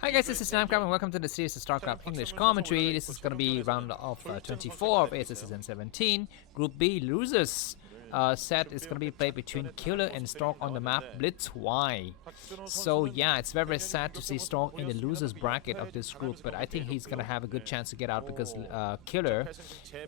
Hi guys, this is Starcraft and welcome to the series of Starcraft English commentary. This is going to be round of 24 of ASL S17. Group B losers set is going to be played between Killer and Stork on the map Blitz Y. So yeah, it's very sad to see Stork in the losers bracket of this group, but I think he's going to have a good chance to get out because Killer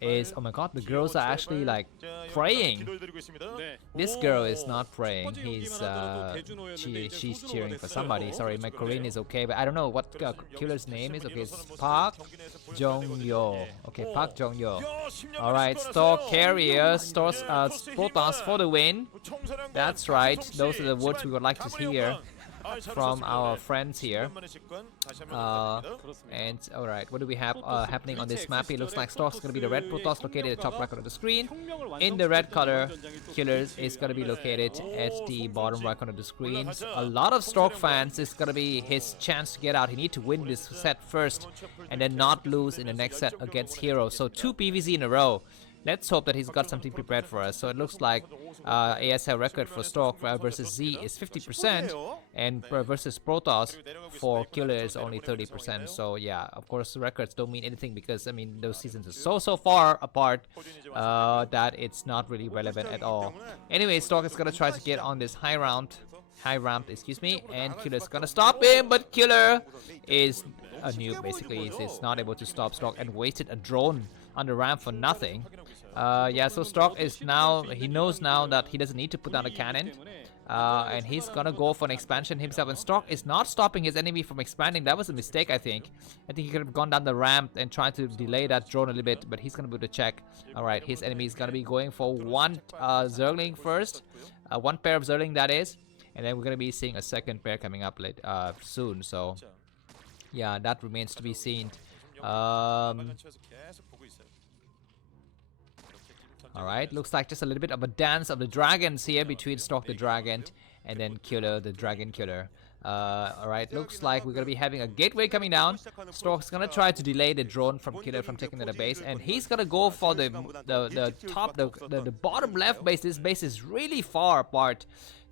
is, oh my god, the girls are actually like praying. This girl is not praying. She's cheering for somebody. Sorry, my Korean is okay, but I don't know what Killer's name is. Okay, it's Park Jong-yo. Okay, Park Jong-yo. Alright, Stork carrier, Protoss for the win. That's right. Those are the words we would like to hear from our friends here. And alright, what do we have happening on this map? It looks like Stork is going to be the red Protoss located at the top right corner of the screen. In the red color, Killers is going to be located at the bottom right corner of the screen. A lot of Stork fans, is going to be his chance to get out. He needs to win this set first and then not lose in the next set against Hero. So 2 PvZ in a row. Let's hope that he's got something prepared for us. So it looks like ASL record for Stork versus Z is 50%, and versus Protoss for Killer is only 30%. So yeah, of course records don't mean anything because I mean those seasons are so far apart that it's not really relevant at all. Anyway, Stork is gonna try to get on this high ramp, excuse me, and Killer is gonna stop him, but Killer is a noob basically. He's not able to stop Stork and wasted a drone on the ramp for nothing. Yeah, so Stork is now, he knows now that he doesn't need to put down a cannon, and he's gonna go for an expansion himself, and Stork is not stopping his enemy from expanding. That was a mistake, I think he could have gone down the ramp and tried to delay that drone a little bit, but he's gonna be able to check. Alright, his enemy is gonna be going for one Zergling first, one pair of Zergling that is, and then we're gonna be seeing a second pair coming up soon, so yeah, that remains to be seen. Alright, looks like just a little bit of a dance of the dragons here between Stork the Dragon and then Killer the Dragon Killer. Alright, looks like we're gonna be having a gateway coming down. Stork's gonna try to delay the drone from Killer from taking to the base, and he's gonna go for the bottom left base. This base is really far apart.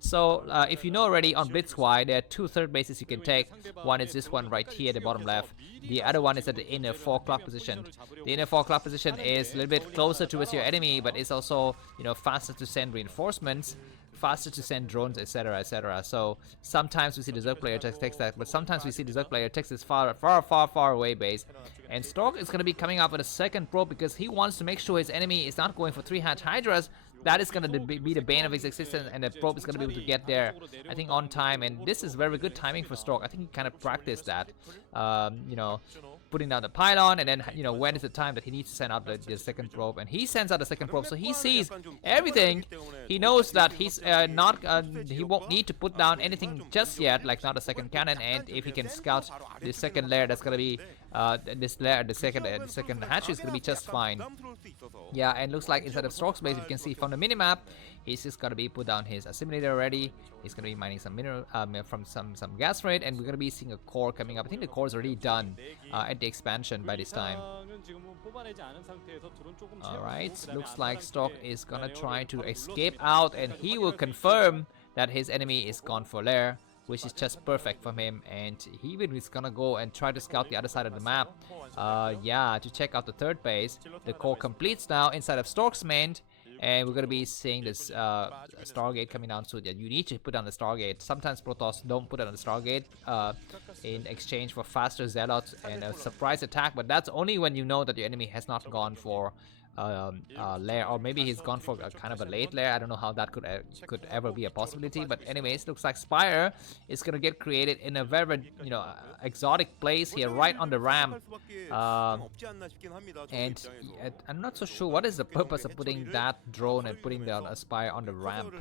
So if you know already, on Blitz Y there are 2 third bases you can take. One is this one right here at the bottom left. The other one is at the inner 4 o'clock position. The inner 4 o'clock position is a little bit closer towards your enemy, but it's also, you know, faster to send reinforcements, faster to send drones, etc, etc. So sometimes we see the Zerg player takes that, but sometimes we see the Zerg player takes this far away base. And Stork is going to be coming up with a second probe because he wants to make sure his enemy is not going for 3 hatch Hydras. That is going to be the bane of his existence, and the probe is going to be able to get there, I think, on time. And this is very good timing for Stork. I think he kind of practiced that, you know, putting down the pylon, and then, you know, when is the time that he needs to send out the second probe, and he sends out the second probe, so he sees everything. He knows that he's he won't need to put down anything just yet, like not a second cannon, and if he can scout the second layer, that's gonna be this layer, the second hatchery is gonna be just fine. Yeah, and looks like inside of Stork's base, you can see from the minimap, he's just gonna be put down his assimilator already. He's gonna be mining some mineral from some gas rate, and we're gonna be seeing a core coming up. I think the core is already done at the expansion by this time. Alright, looks like Stork is gonna try to escape out, and he will confirm that his enemy is gone for lair, which is just perfect for him, and he is gonna go and try to scout the other side of the map, yeah, to check out the third base. The core completes now inside of Stork's main, and we're gonna be seeing this Stargate coming down soon. Yeah, you need to put down the Stargate. Sometimes Protoss don't put on the Stargate in exchange for faster Zealots and a surprise attack, but that's only when you know that your enemy has not gone for lair, or maybe he's gone for a kind of a late lair. I don't know how that could ever be a possibility, but anyways, looks like Spire is gonna get created in a very, you know, exotic place here right on the ramp, and I'm not so sure what is the purpose of putting that drone and putting down a Spire on the ramp.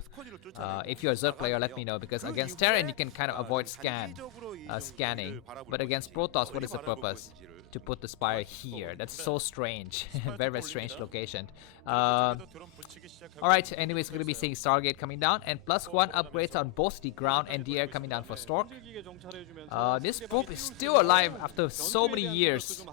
If you're a Zerg player, let me know, because against Terran you can kind of avoid scanning, but against Protoss, what is the purpose to put the Spire here? That's so strange. Very strange location. Alright, anyways, we're gonna be seeing Stargate coming down, and +1 upgrades on both the ground and the air coming down for Stork. This probe is still alive after so many years,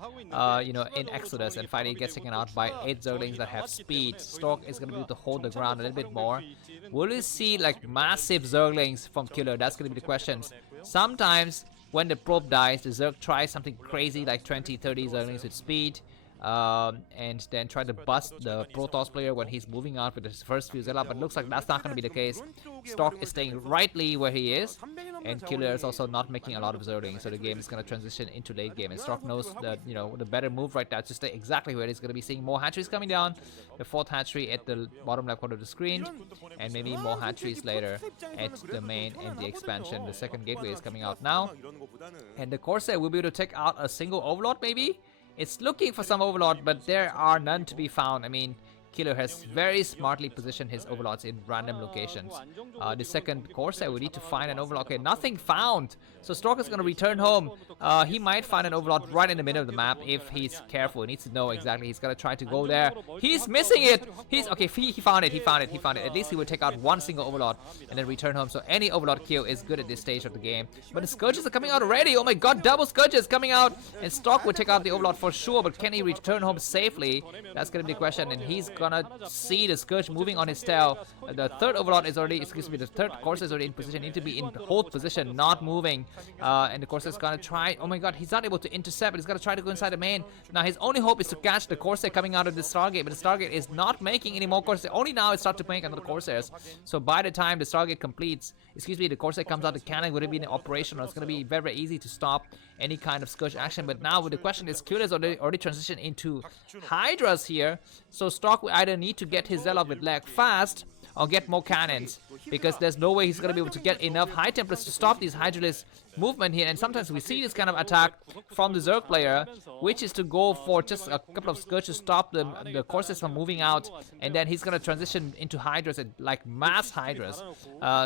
you know, in Exodus, and finally gets taken out by 8 Zerglings that have speed. Stork is gonna be able to hold the ground a little bit more. Will we see like massive Zerglings from Killer? That's gonna be the questions. Sometimes when the probe dies, the Zerg tries something crazy like 20-30 Zerglings with speed, and then try to bust the Protoss player when he's moving out with his first few Zelle, but looks like that's not going to be the case. Stork is staying rightly where he is, and Killer is also not making a lot of Zerglings, so the game is going to transition into late game, and Stork knows that, you know, the better move right now is to stay exactly where he's going to be seeing more hatcheries coming down, the 4th hatchery at the bottom left corner of the screen, and maybe more hatcheries later at the main and the expansion. The second gateway is coming out now, and the Corsair will be able to take out a single Overlord maybe. It's looking for some Overlord, but there are none to be found. I mean, Killer has very smartly positioned his Overlords in random locations. The second Corsair, we need to find an Overlord. Okay, nothing found. So Stork is going to return home. He might find an Overlord right in the middle of the map if he's careful. He needs to know exactly. He's going to try to go there. He's missing it. Okay, he found it. He found it. At least he will take out one single Overlord and then return home. So any Overlord kill is good at this stage of the game. But the Scourges are coming out already. Oh my god, double Scourges coming out. And Stork will take out the Overlord for sure. But can he return home safely? That's going to be the question. And he's going to see the Scourge moving on his tail. The third Overlord is already, the third Corsair is already in position. Need to be in hold position, not moving. And the Corsair is gonna try. Oh my god, he's not able to intercept, but he's gonna try to go inside the main. Now his only hope is to catch the Corsair coming out of the Stargate, but the Stargate is not making any more Corsair. Only now it starts to make another Corsairs. So by the time the Stargate completes, the Corsair comes out, the cannon would have been operational. It's gonna be very, very easy to stop any kind of Scourge action. But now with the question is, Killer is already transitioned into Hydras here. So Stork will either need to get his Zelle with lag fast or get more cannons, because there's no way he's going to be able to get enough High Templars to stop these Hydralisk movement here. And sometimes we see this kind of attack from the Zerg player, which is to go for just a couple of Scourges to stop the Corsairs from moving out, and then he's going to transition into Hydras, like mass Hydras.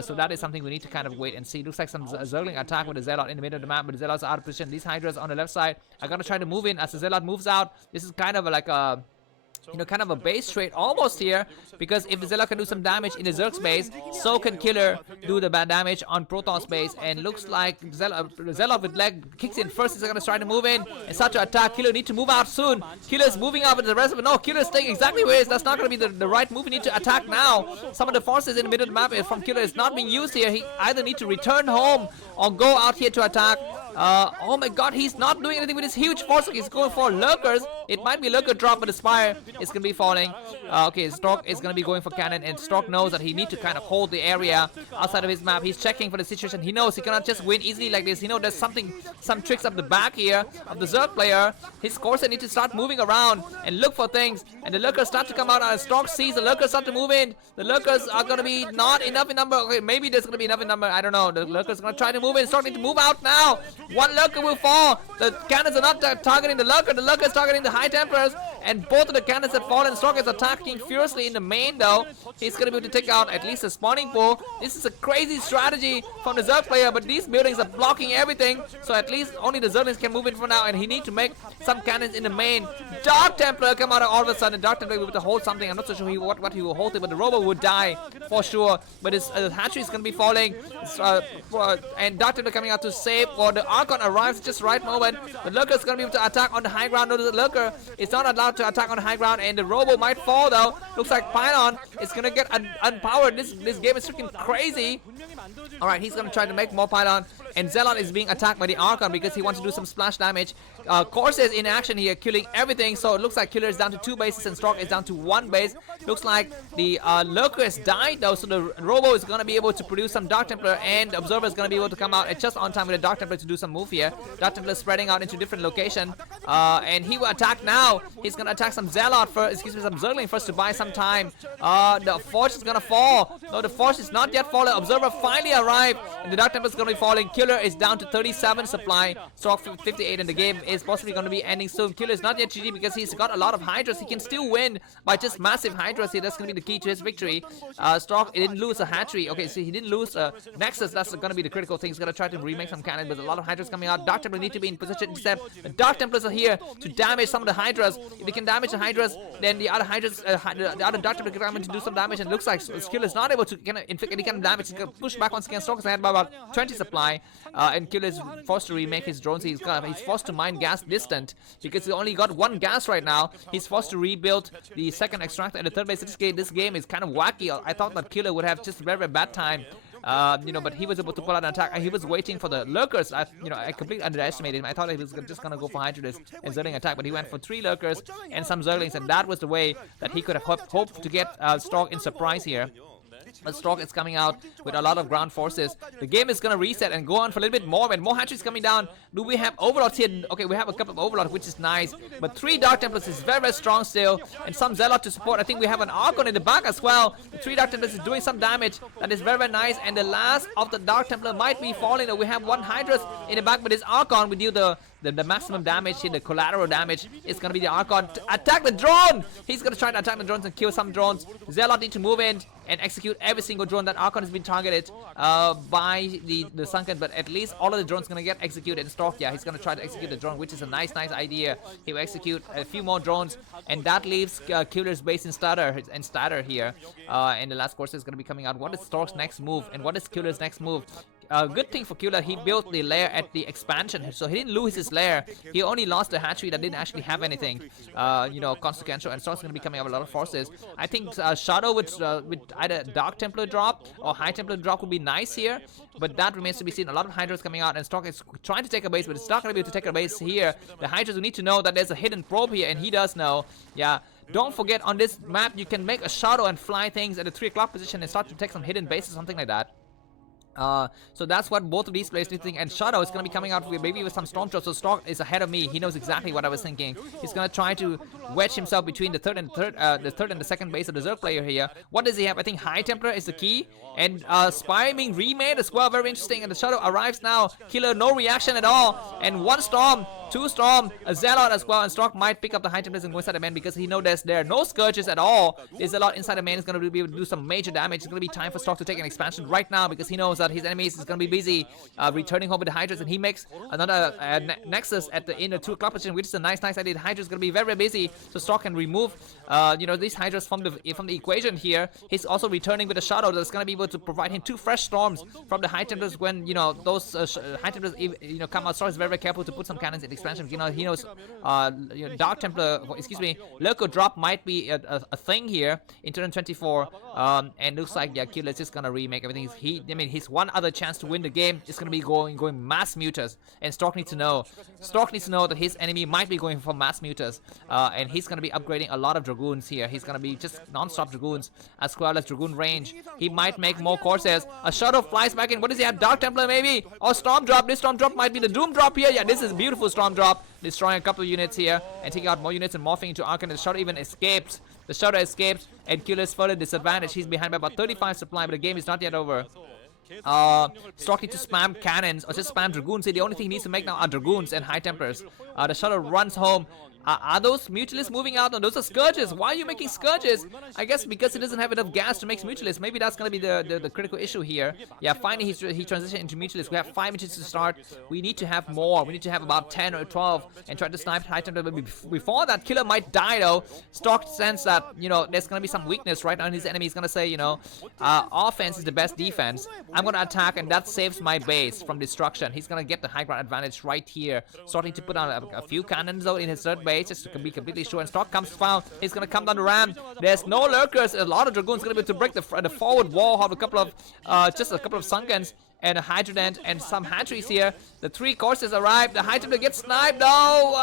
So that is something we need to kind of wait and see. Looks like some Zergling attack with the Zealot in the middle of the map, but the Zealots are out of position. These Hydras on the left side are going to try to move in as the Zealot moves out. This is kind of like a, you know, kind of a base trade almost here, because if the Zelle can do some damage in the Zerg's base, so can Killer do the bad damage on Protoss base. And looks like Zelle with leg kicks in first. He's gonna try to move in and start to attack. Killer need to move out soon. Killer is moving out, but the rest of it, no, Killer is staying exactly where he is. That's not gonna be the right move. We need to attack now. Some of the forces in the middle of the map from Killer is not being used here. He either need to return home or go out here to attack. Oh my god, he's not doing anything with his huge force. He's going for lurkers. It might be lurker drop, but the Spire is going to be falling. Okay, Stork is going to be going for cannon, and Stork knows that he needs to kind of hold the area outside of his map. He's checking for the situation. He knows he cannot just win easily like this. He knows there's some tricks up the back here of the Zerg player. His Corsair needs to start moving around and look for things, and the lurkers start to come out, and Stork sees the lurkers start to move in. The lurkers are going to be not enough in number. Okay, maybe there's going to be enough in number. I don't know. The lurkers are going to try to move in. Stork needs to move out now. One lurker will fall. The cannons are not targeting the lurker. The lurker is targeting the High Templars, and both of the cannons have fallen. Stork is attacking furiously in the main though. He's going to be able to take out at least a spawning pool. This is a crazy strategy from the Zerg player, but these buildings are blocking everything, so at least only the Zerglings can move in for now, and he needs to make some cannons in the main. Dark Templar come out all of a sudden. Dark Templar will be able to hold something. I'm not so sure what he will hold it, but the Robo would die for sure. But his hatchery is going to be falling, and Dark Templar coming out to save, or the Archon arrives at just right moment. The Lurker is going to be able to attack on the high ground. No, the Lurker is not allowed to attack on the high ground, and the Robo might fall though. Looks like Pylon is going to get unpowered. This game is freaking crazy. Alright, he's going to try to make more Pylon, and Zelon is being attacked by the Archon because he wants to do some splash damage. Corsair is in action here, killing everything, so it looks like Killer is down to 2 bases and Stork is down to 1 base. Looks like the Lurker has died though, so the Robo is going to be able to produce some Dark Templar, and the Observer is going to be able to come out at just on time with the Dark Templar to do some move here. Dark Templar is spreading out into different locations, and he will attack now. He's going to attack some Zealot first, some Zergling first to buy some time. The Forge is going to fall. No, the Forge is not yet fallen. Observer finally arrived, and the Dark Templar is going to be falling. Killer is down to 37 supply, Stork 58, and the game is possibly going to be ending soon. Killer is not yet GG because he's got a lot of Hydras. He can still win by just massive Hydras here. That's going to be the key to his victory. Stork didn't lose a hatchery. Okay, so he didn't lose a Nexus. That's going to be the critical thing. He's going to try to remake some cannon, but a lot of Hydras coming out. Dark Templars need to be in position to step. The Dark Templars are here to damage some of the Hydras. If they can damage the Hydras, then the other Hydras, the other Dark Templars can come in to do some damage, and it looks like Killer is not able to inflict any kind of damage. He's going to push back once again. Stork is ahead by about 20 supply, and Killer is forced to remake his drones. He's forced to mine gas distant because he only got 1 gas right now. He's forced to rebuild the second extractor and the third base. This game is kind of wacky. I thought that Killer would have just a very, very bad time but he was able to pull out an attack. He was waiting for the lurkers. I completely underestimated him. I thought he was just gonna go for Hydrodus and Zerling attack, but he went for 3 lurkers and some Zerlings, and that was the way that he could have hoped to get Stork in surprise here. But Stork is coming out with a lot of ground forces. The game is gonna reset and go on for a little bit more. When more hatcheries coming down, do we have overlords here? Okay, we have a couple of overlords, which is nice. But 3 Dark Templars is very, very strong still, and some Zealot to support. I think we have an Archon in the back as well. The 3 Dark Templars is doing some damage. That is very, very nice. And the last of the Dark Templar might be falling. We have 1 Hydras in the back, but this Archon will deal the maximum damage here, the collateral damage. Is going to be the Archon. Attack the drone! He's going to try to attack the drones and kill some drones. Zealot need to move in and execute every single drone. That Archon has been targeted by the Sunken, but at least all of the drones going to get executed. Stork, yeah, he's going to try to execute the drone, which is a nice idea. He will execute a few more drones, and that leaves Killer's base in starter here. And the last course is going to be coming out. What is Stork's next move, and what is Killer's next move? Good thing for Killer, he built the lair at the expansion, so he didn't lose his lair. He only lost a hatchery that didn't actually have anything, consequential, and Stork's going to be coming up with a lot of forces. I think Shadow with either Dark Templar drop or High Templar drop would be nice here, but that remains to be seen. A lot of Hydras coming out, and Stork is trying to take a base, but it's not going to be able to take a base here. The Hydras will need to know that there's a hidden probe here, and he does know. Yeah. Don't forget, on this map, you can make a Shadow and fly things at the 3 o'clock position and start to take some hidden bases, something like that. So that's what both of these players need to think. And Shadow is going to be coming out maybe with some Stormtroops. So Stork is ahead of me. He knows exactly what I was thinking. He's going to try to wedge himself between the third and the second base of the Zerg player here. What does he have? I think High Templar is the key. And Spire being remade as well. Very interesting. And the Shadow arrives now. Killer, no reaction at all. And 1 Storm. 2 Storm, a Zealot as well, and Stork might pick up the High Templars and go inside the main because he knows there are no Scourges at all. There's a lot inside the main. Is going to be able to do some major damage. It's going to be time for Stork to take an expansion right now because he knows that his enemies is going to be busy returning home with the Hydras, and he makes another Nexus in the 2 o'clock position, which is a nice idea. The Hydras is going to be very, very busy, so Stork can remove these Hydras from the equation here. He's also returning with a Shadow that's going to be able to provide him 2 fresh Storms from the High Templars when those High Templars come out. Stork is very, very careful to put some cannons in expansion. He knows Dark Templar, Lurker drop might be a thing here in turn 24, and looks like Killer is just gonna remake everything. His one other chance to win the game is gonna be going mass mutas, and Stork needs to know. Stork needs to know that his enemy might be going for mass mutas, and he's gonna be upgrading a lot of Dragoons here. He's gonna be just non-stop Dragoons as well as Dragoon range. He might make more Corsairs. A Shadow flies back in. What does he have? Dark Templar maybe, or Storm drop. This Storm drop might be the Doom drop here. Yeah, this is a beautiful Storm drop. Destroying a couple of units here and taking out more units and morphing into Archon. The Shadow even escapes. The Shadow escapes, and Killer is further disadvantaged. He's behind by about 35 supply, but the game is not yet over. Stork needs to spam cannons or just spam Dragoons. The only thing he needs to make now are Dragoons and High Templars. The Shadow runs home. Are those Mutalists moving out? No, those are Scourges. Why are you making Scourges? I guess because he doesn't have enough gas to make Mutalists. Maybe that's going to be the critical issue here. Yeah, finally he transitioned into Mutalists. We have 5 Mutalists to start. We need to have more. We need to have about 10 or 12 and try to snipe High Templar. But before that, Killer might die though. Stork sense that, there's going to be some weakness right now, and his enemy is going to say, offense is the best defense. I'm going to attack, and that saves my base from destruction. He's going to get the high ground advantage right here. Starting to put down a few cannons though in his third base, just to be completely sure. And Stork comes found. He's gonna come down the ramp. There's no lurkers. A lot of Dragoons gonna be able to break the forward wall of a couple of Sunkens and a Hydrodent and some hatcheries here. The 3 courses arrive. The High Templar gets sniped. No,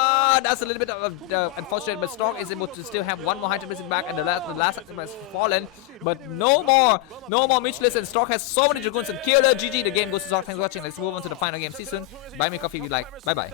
that's a little bit of unfortunate, but Stork is able to still have 1 more High Templar back, and the last High Templar has fallen. But no more Mutualists, and Stork has so many Dragoons and Killer. GG. The game goes to Stork. Thanks for watching. Let's move on to the final game. See you soon. Buy me a coffee if you like. Bye bye.